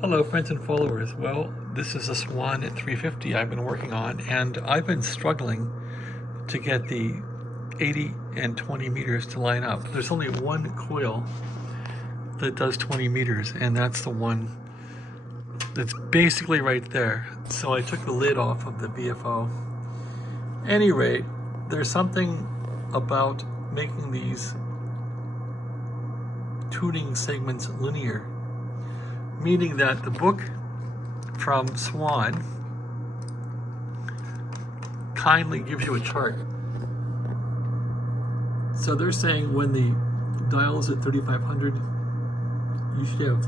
Hello friends and followers. Well, this is a Swan at 350 I've been working on, and I've been struggling to get the 80 and 20 meters to line up. There's only one coil that does 20 meters, and that's the one that's basically right there. So I took the lid off of the VFO. At any rate, there's something about making these tuning segments linear, meaning that the book from Swan kindly gives you a chart. So they're saying when the dial is at 3500, you should have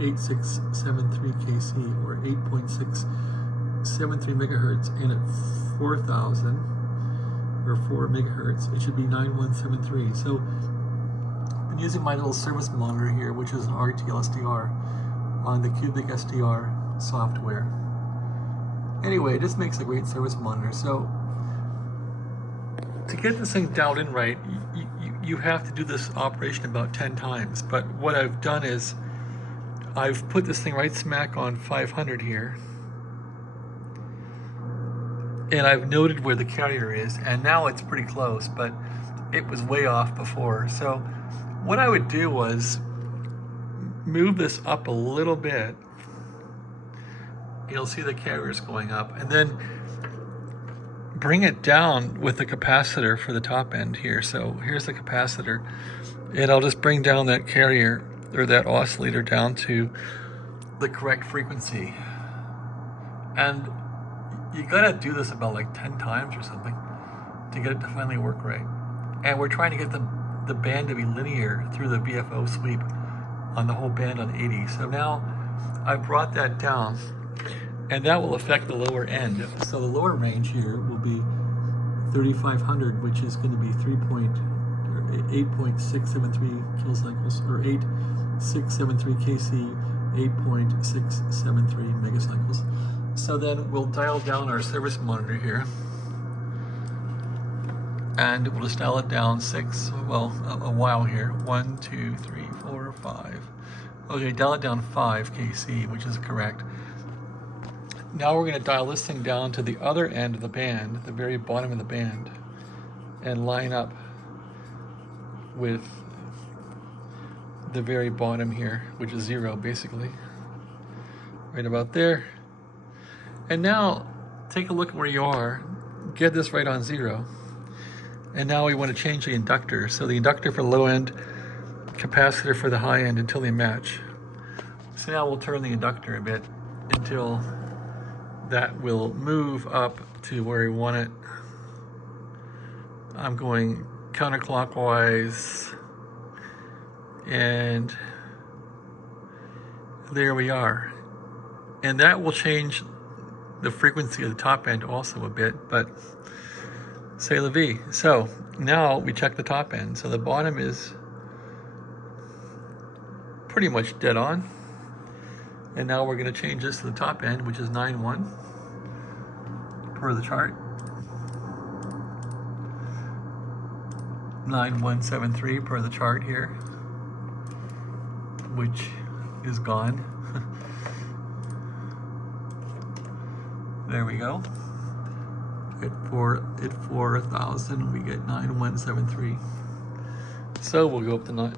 8673 kc or 8.673 megahertz, and at 4000 or 4 megahertz, it should be 9173. So I'm using my little service monitor here, which is an RTL-SDR on the Cubic SDR software. Anyway, this makes a great service monitor. So to get this thing dialed in right, you have to do this operation about 10 times. But what I've done is I've put this thing right smack on 500 here, and I've noted where the carrier is, and now it's pretty close, but it was way off before. So what I would do was move this up a little bit. You'll see the carriers going up, and then bring it down with the capacitor for the top end here. So here's the capacitor, and I'll just bring down that carrier or that oscillator down to the correct frequency. And you gotta do this about like 10 times or something to get it to finally work right. And we're trying to get the band to be linear through the VFO sweep on the whole band on 80. So now I've brought that down, and that will affect the lower end. So the lower range here will be 3500, which is going to be 8.673 kilocycles, or 8673 kc, 8.673 megacycles. So then we'll dial down our service monitor here, and we'll just dial it down a while here. 1, 2, 3, 4, 5. Okay, dial it down 5 kc, which is correct. Now we're going to dial this thing down to the other end of the band, the very bottom of the band, and line up with the very bottom here, which is 0 basically, right about there. And now take a look at where you are, get this right on 0. And now we want to change the inductor. So the inductor for the low end, capacitor for the high end, until they match. So now we'll turn the inductor a bit until that will move up to where we want it. I'm going counterclockwise, and there we are. And that will change the frequency of the top end also a bit, but c'est la vie. So now we check the top end. So the bottom is pretty much dead on. And now we're going to change this to the top end, which is 9.1 per the chart. 9173 per the chart here, which is gone. There we go. At 4,000 we get 9173. So we'll go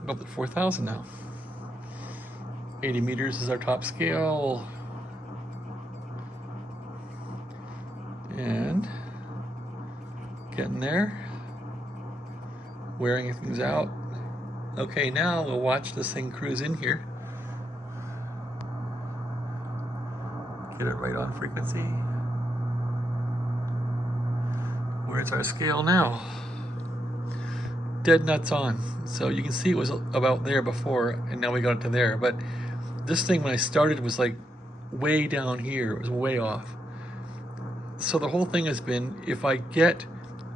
up to 4,000 now. 80 meters is our top scale. And getting there. Wearing things out. Okay, now we'll watch this thing cruise in here. Get it right on frequency. Where's our scale now? Dead nuts on. So you can see it was about there before, and now we got it to there. But this thing, when I started, was like way down here. It was way off. So the whole thing has been, if I get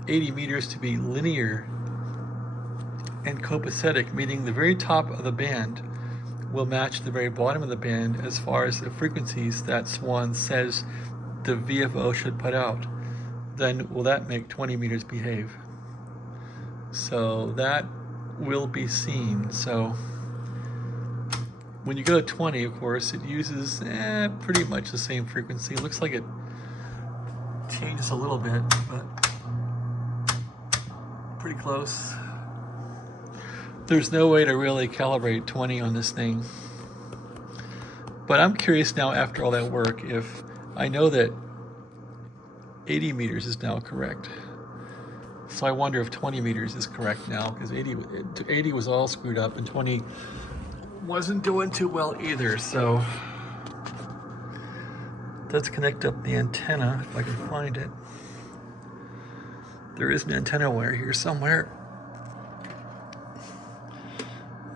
80 meters to be linear and copacetic, meaning the very top of the band will match the very bottom of the band as far as the frequencies that Swan says the VFO should put out, then will that make 20 meters behave? So that will be seen. So When you go to 20, of course, it uses pretty much the same frequency. It looks like it changes a little bit, but pretty close. There's no way to really calibrate 20 on this thing. But I'm curious now, after all that work, if I know that 80 meters is now correct. So I wonder if 20 meters is correct now, because 80 was all screwed up and 20 wasn't doing too well either. So let's connect up the antenna if I can find it. There is an antenna wire here somewhere.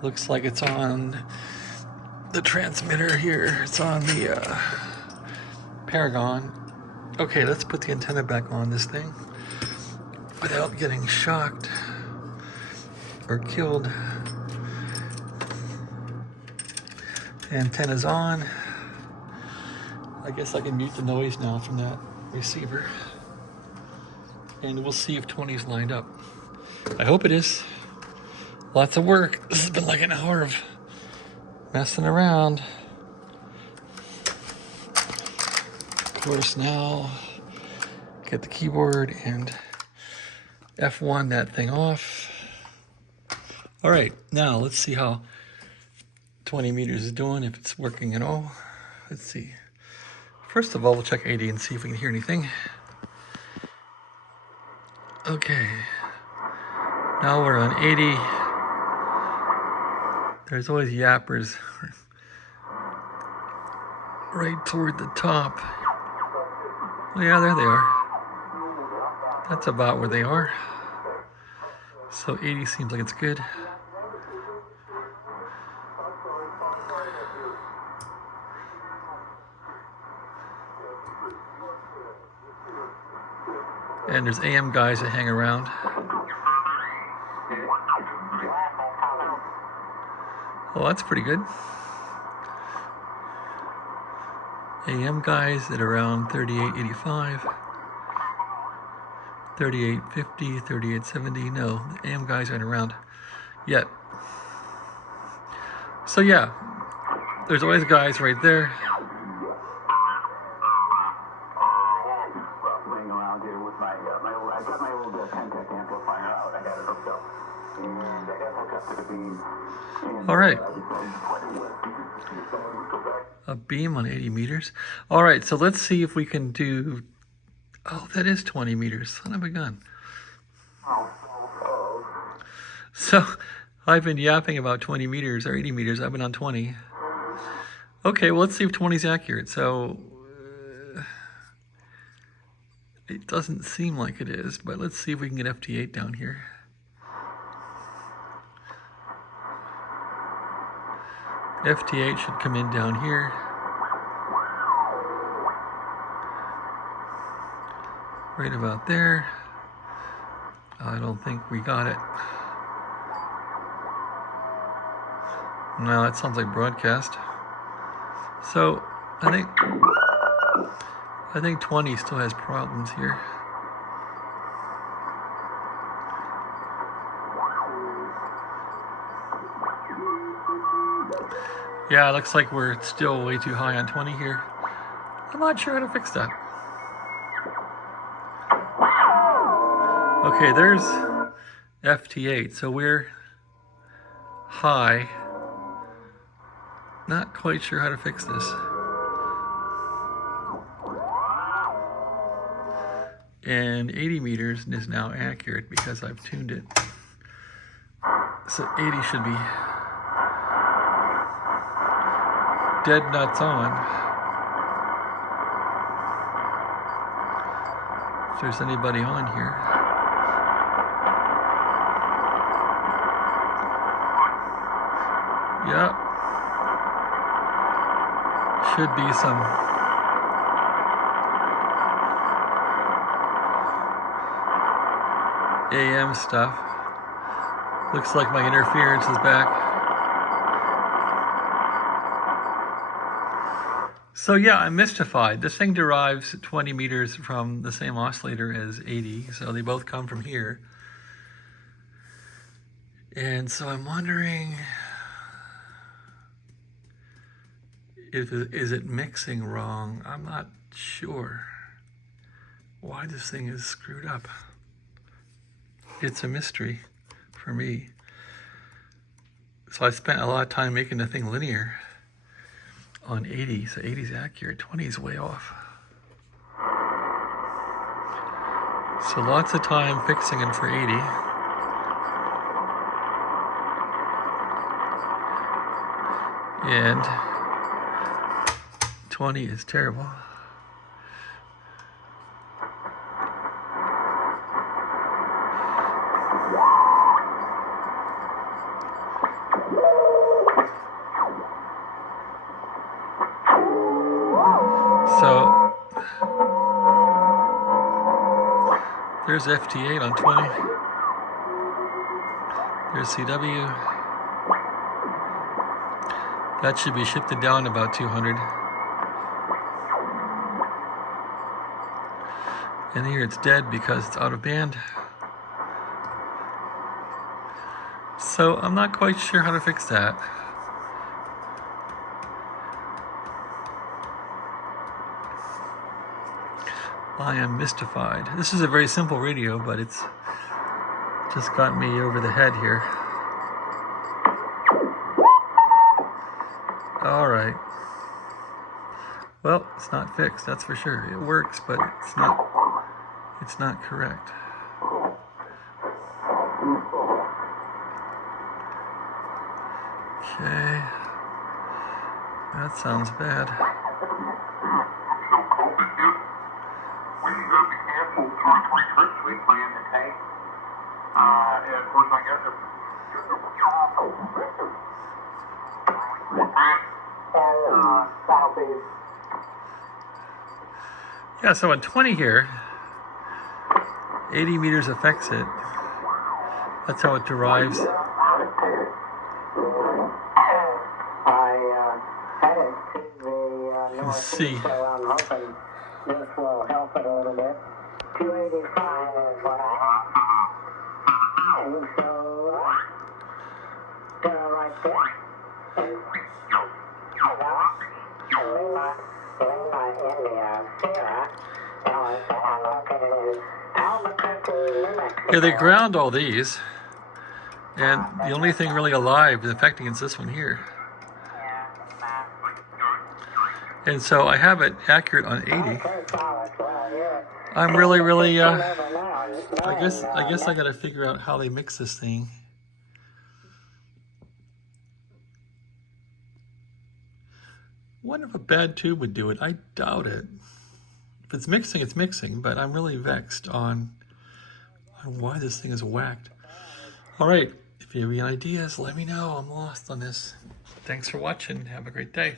Looks like it's on the transmitter here. It's on the Paragon. Okay, let's put the antenna back on this thing without getting shocked or killed. The antenna's on. I guess I can mute the noise now from that receiver. And we'll see if 20 is lined up. I hope it is. Lots of work. This has been like an hour of messing around. Of course, now get the keyboard and F1 that thing off. All right, now let's see how 20 meters is doing, if it's working at all. Let's see. First of all, we'll check 80 and see if we can hear anything. Okay, now we're on 80. There's always yappers right toward the top. Oh yeah, there they are. That's about where they are. So 80 seems like it's good. And there's AM guys that hang around. Well, that's pretty good. AM guys at around 3885, 3850, 3870. No, the AM guys aren't around yet. So yeah, there's always guys right there. All right. A beam on 80 meters. All right, so let's see if we can do... Oh, that is 20 meters. Son of a gun. So I've been yapping about 20 meters or 80 meters. I've been on 20. Okay, well, let's see if 20 is accurate. So it doesn't seem like it is, but let's see if we can get FT8 down here. FT8 should come in down here. Right about there. I don't think we got it. No, that sounds like broadcast. So I think 20 still has problems here. Yeah, it looks like we're still way too high on 20 here. I'm not sure how to fix that. Okay, there's FT8, so we're high. Not quite sure how to fix this. And 80 meters is now accurate because I've tuned it. So 80 should be dead nuts on. If there's anybody on here. Yep. Should be some AM stuff. Looks like my interference is back. So yeah, I'm mystified. This thing derives 20 meters from the same oscillator as 80, so they both come from here. And so I'm wondering is it mixing wrong? I'm not sure why this thing is screwed up. It's a mystery for me. So I spent a lot of time making the thing linear on 80, so 80 is accurate, 20 is way off. So lots of time fixing it for 80. And 20 is terrible. So there's FT8 on 20. There's CW. That should be shifted down about 200. And here it's dead because it's out of band. So I'm not quite sure how to fix that. I am mystified. This is a very simple radio, but it's just got me over the head here. All right. Well, it's not fixed, that's for sure. It works, but it's not correct. Okay. That sounds bad. Yeah, so on 20 here, 80 meters affects it. That's how it derives. You can see. This will help it a little bit. 285 is what I have. And so, right there. Yeah, they ground all these, and the only thing really alive is affecting is this one here. And so I have it accurate on 80. I'm really, I guess I gotta figure out how they mix this thing. Wonder if a bad tube would do it. I doubt it. If it's mixing, it's mixing, but I'm really vexed on why this thing is whacked. All right, if you have any ideas, let me know. I'm lost on this. Thanks for watching. Have a great day.